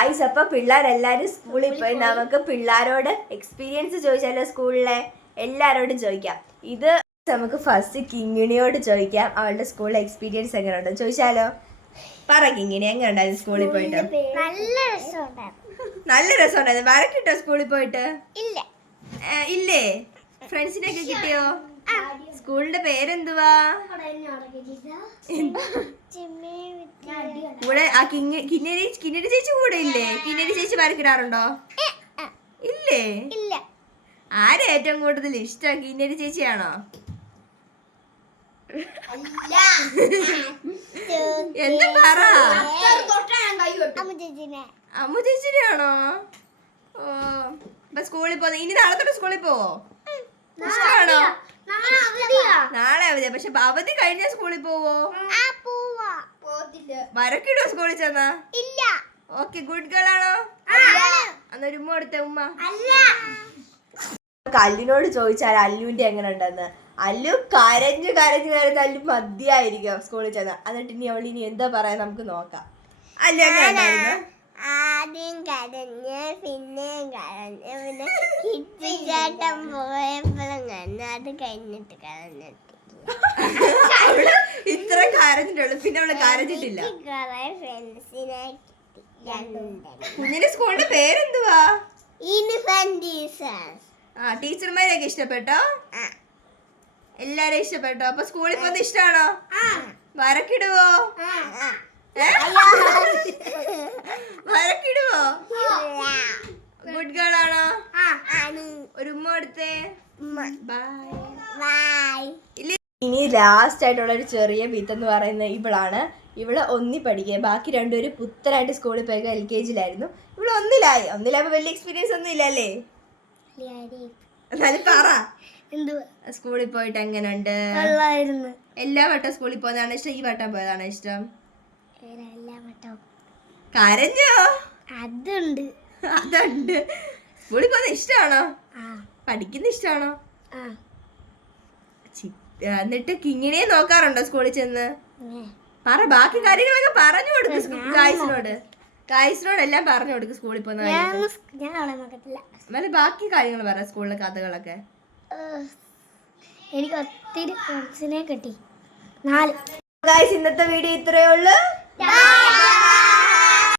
Guys, അപ്പൊ പിള്ളേരെല്ലാരും സ്കൂളിൽ പോയി. നമുക്ക് പിള്ളേരോട് എക്സ്പീരിയൻസ് ചോദിച്ചാലോ? സ്കൂളിലെ എല്ലാരോടും ചോദിക്കാം. ഇത് നമുക്ക് ഫസ്റ്റ് കിങ്ങിണിയോട് ചോദിക്കാം, അവളുടെ സ്കൂളിലെ എക്സ്പീരിയൻസ് എങ്ങനെ ഉണ്ടെന്ന് ചോദിച്ചാലോ? പറ കിങ്ങിണി, എങ്ങനെ ഉണ്ടായിരുന്നു സ്കൂളിൽ പോയിട്ട്? നല്ല രസമുണ്ടായിരുന്നു. വരക്കിട്ടോ സ്കൂളിൽ പോയിട്ട്? ഇല്ലേ? ഫ്രണ്ട്സിനൊക്കെ കിട്ടിയോ? സ്കൂളിന്റെ പേരെന്തുവാ? കൂടെ ആ കിന്നരി ചേച്ചി കൂടെ ഇല്ലേ? കിന്നരി ചേച്ചി വരക്കിടാറുണ്ടോ? ഇല്ലേ? ആരെ ഏറ്റവും കൂടുതൽ ഇഷ്ടം? കിന്നരി ചേച്ചിയാണോ? എന്താ പറ? അമ്മു ചേച്ചിയാണോ? ഓ, അപ്പൊ സ്കൂളിൽ പോ. ഇനി നാളെ തൊട്ട് സ്കൂളിൽ പോവോ? ഇഷ്ടമാണോ? നാളെ അവധിയാ. പക്ഷെ അവധി കഴിഞ്ഞ സ്കൂളിൽ പോവോ? വരക്കിടോ സ്കൂളിൽ ചെന്നാ? ഓക്കെ, ഗുഡ് ഗേൾ ആണോ? അന്നൊരു ഉമ്മ കൊടുത്ത ഉമ്മ. അല്ലുവിനോട് ചോദിച്ചാൽ അല്ലുവിന്റെ എങ്ങനെ ഉണ്ടെന്ന്. അല്ലു കരഞ്ഞു അല്ലു മതിയായിരിക്കും സ്കൂളിൽ ചെന്ന. എന്നിട്ട് ഇനി എന്താ പറയാ നമുക്ക് നോക്കാം. അല്ലു എങ്ങനെ ഉണ്ടായിരുന്നു? ആദ്യം കരഞ്ഞ് പിന്നെയും കരഞ്ഞ് പിന്നെ കിട്ടിച്ചേട്ടൻ പോയപ്പോഴും കരഞ്ഞു. അത് കഴിഞ്ഞിട്ട് കരഞ്ഞിട്ടില്ല. ഇത്ര കരഞ്ഞിട്ടുള്ളു, പിന്നെ അവള് കരഞ്ഞിട്ടില്ല. കുറെ ഫ്രണ്ട്സിനെ കുഞ്ഞിന്റെ സ്കൂളിന്റെ പേരെന്തുവാ? ആ, ടീച്ചർമാരെയൊക്കെ ഇഷ്ടപ്പെട്ടോ? എല്ലാരും ഇഷ്ടപ്പെട്ടോ? അപ്പൊ സ്കൂളിൽ പോകുന്ന ഇഷ്ടാണോ? വരക്കിടുവോ? വരക്കിടുവോ? ഗുഡ് ഗേൾ ആണോ? ഒരു ഉമ്മ കൊടുത്തേ. ഇനി ലാസ്റ്റ് ആയിട്ടുള്ള ഒരു ചെറിയ വിത്ത് എന്ന് പറയുന്നത് ഇവളാണ്. ഇവള് ഒന്നി പഠിക്കുക. ബാക്കി രണ്ടുപേരും പുത്തനായിട്ട് സ്കൂളിൽ പോയി LKG-യിലായിരുന്നു. ഇവള് ഒന്നിലായപ്പോ വലിയ എക്സ്പീരിയൻസ് ഒന്നും ഇല്ലല്ലേ? എന്നാലും പറ, സ്കൂളിൽ പോയിട്ട് എങ്ങനെയുണ്ട്? എല്ലാ വട്ടം സ്കൂളിൽ പോകുന്നതാണ് ഇഷ്ടം? ഈ വട്ടം പോയതാണോ ഇഷ്ടം? കരഞ്ഞോ? അതുണ്ട്. സ്കൂളിൽ പോകുന്ന ഇഷ്ടമാണോ? പഠിക്കുന്ന ഇഷ്ടമാണോ? എന്നിട്ട് കിങ്ങിനെ നോക്കാറുണ്ടോ സ്കൂളിൽ ചെന്ന്? പറ, ബാക്കി കാര്യങ്ങളൊക്കെ പറഞ്ഞു കൊടുക്കും. ഗായ്സിനോട് എല്ലാം പറഞ്ഞു കൊടുക്കും സ്കൂളിൽ പോകുന്ന കാര്യം. ബാക്കി കാര്യങ്ങൾ പറ, സ്കൂളിലെ കഥകളൊക്കെ. എനിക്ക് ഒത്തിരി ഫ്രണ്ട്സിനെ കിട്ടി. ഗായ്സ്, ഇന്നത്തെ വീഡിയോ ഇത്രയേ ഉള്ളൂ.